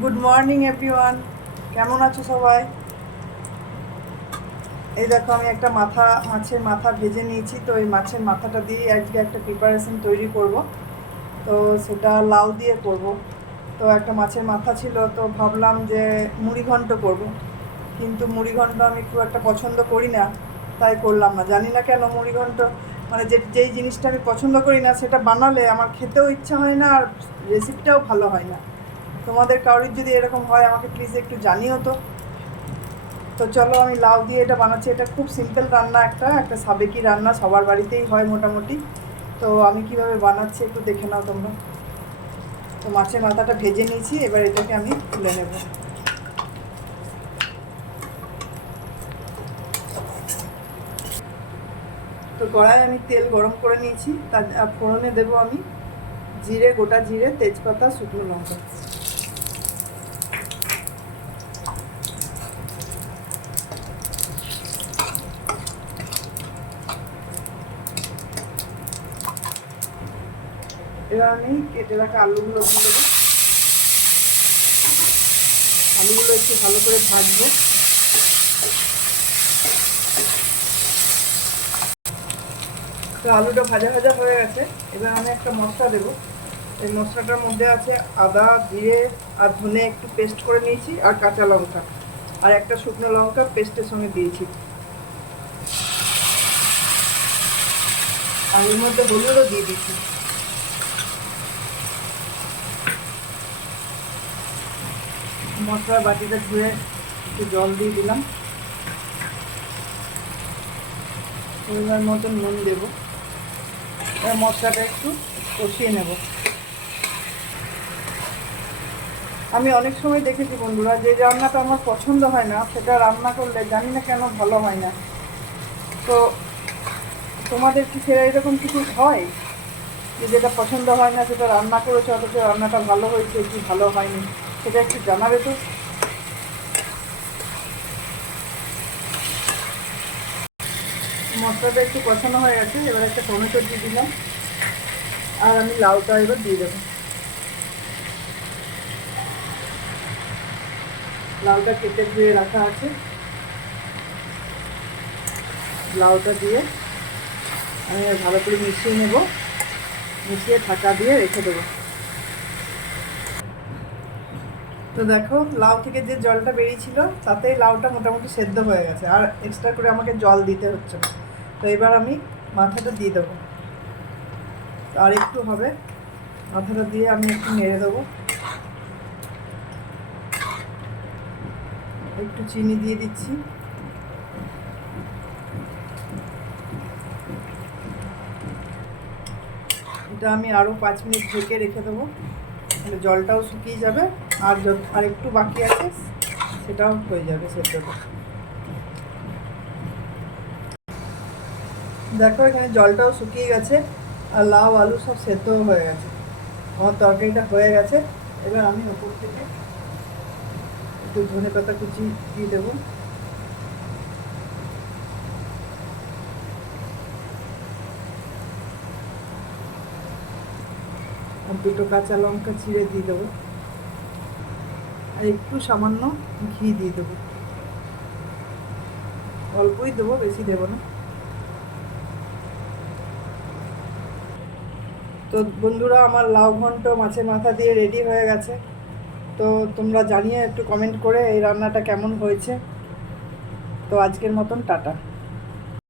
Good morning everyone, কেমন আছো সবাই? এই দেখো, আমি একটা মাছের মাথা ভেজে নিয়েছি। তো এই মাছের মাথাটা দিয়ে আজকে একটা প্রিপারেশন তৈরি করব। তো সেটা লাউ দিয়ে করব। তো একটা মাছের মাথা ছিল, তো ভাবলাম যে মুড়িঘণ্ট করব। কিন্তু মুড়িঘণ্ট আমি খুব একটা পছন্দ করি না, তাই করলাম না। জানি না কেন মুড়িঘণ্ট, মানে যেই জিনিসটা আমি পছন্দ করি না সেটা বানালে আমার খেতেও ইচ্ছা হয় না, আর রেসিপিটাও ভালো হয় না। তোমাদের কারোর যদি এরকম হয় আমাকে প্লিজ একটু জানিও তো। তো চলো, আমি লাউ দিয়ে এটা বানাচ্ছি। এটা খুব সিম্পল রান্না, একটা সাবেকি রান্না, সবার বাড়িতেই হয় মোটামুটি। তো আমি কিভাবে বানাচ্ছি একটু দেখে নাও তোমরা। তো মাছের মাথাটা ভেজে নিয়েছি, এবার এটাকে আমি তুলে নেব। তো কড়াই আমি তেল গরম করে নিয়েছি, তার ফোড়নে দেবো আমি জিরে, গোটা জিরে, তেজপাতা, শুকনো লঙ্কা। এবার আমি কেটে রাখা আলুগুলো দিয়ে দেবো। আলুগুলো একটু ভালো করে ভাজবো। তো আলুটা ভাজা ভাজা হয়ে গেছে। এবার আমি একটা মশলা দেবো। এই মশলাটার মধ্যে আছে আদা, জিরে আর ধনে একটু পেস্ট করে নিয়েছি, আর কাঁচা লঙ্কা, আর একটা শুকনো লঙ্কা পেস্টের সঙ্গে দিয়েছি। আর এর মধ্যে হলুদও দিয়ে দিচ্ছি। মশলার বাটিটা ধুয়ে একটু জল দিয়ে দিলাম। পরিমাণ মতন নুন দেবো। এবার মশলাটা একটু কষিয়ে নেব। আমি অনেক সময় দেখেছি বন্ধুরা, যে রান্নাটা আমার পছন্দ হয় না সেটা রান্না করলে জানি না কেন ভালো হয় না। তো তোমাদের কি সেটা এরকম কিছু হয়, যে যেটা পছন্দ হয় না সেটা রান্না করেছো অথচ রান্নাটা ভালো হয়েছে কি ভালো হয়নি, সেটা একটু জানাবে তো। মশলাটা একটু কষানো হয়ে গেছে, এবার একটা টমেটো দিয়ে দিলাম। আর আমি লাউটা এবার দিয়ে দেবো। লাউটা কেটে ধুয়ে রাখা আছে, লাউটা দিয়ে আমি ভালো করে মিশিয়ে নেব। মিশিয়ে ঢাকা দিয়ে রেখে দেবো। তো দেখো, লাউ থেকে যে জলটা বেরিয়েছিল তাতেই লাউটা মোটামুটি সেদ্ধ হয়ে গেছে, আর এক্সট্রা করে আমাকে জল দিতে হচ্ছে না। তো এবার আমি মাথাটা দিয়ে দেবো। আর একটু হবে, মাথাটা দিয়ে আমি একটু নেড়ে দেবো। একটু চিনি দিয়ে দিচ্ছি। এটা আমি আরও 5 মিনিট ঢেকে রেখে দেবো, তাহলে জলটাও শুকিয়ে যাবে। আর একটু বাকি আছে, সেটাও হয়ে যাবে সেদ্ধটা। দেখো, এখানে জলটাও শুকিয়ে গেছে, আর লাউ আলু সব সেদ্ধও হয়ে গেছে। আমার তরকারিটা হয়ে গেছে। এবার আমি ওপর থেকে একটু ধনে পাতা কুচি দিয়ে দেবো। আর দুটো কাঁচা লঙ্কা চিড়ে দিয়ে দেবো। আর একটু সামান্য ঘি দিয়ে দেবো। অল্পই দেবো, বেশি দেবো না। তো বন্ধুরা, আমার লাউ ঘন্ট মাছের মাথা দিয়ে রেডি হয়ে গেছে। তো তোমরা জানিয়ে একটু কমেন্ট করে এই রান্নাটা কেমন হয়েছে। তো আজকের মতন টাটা।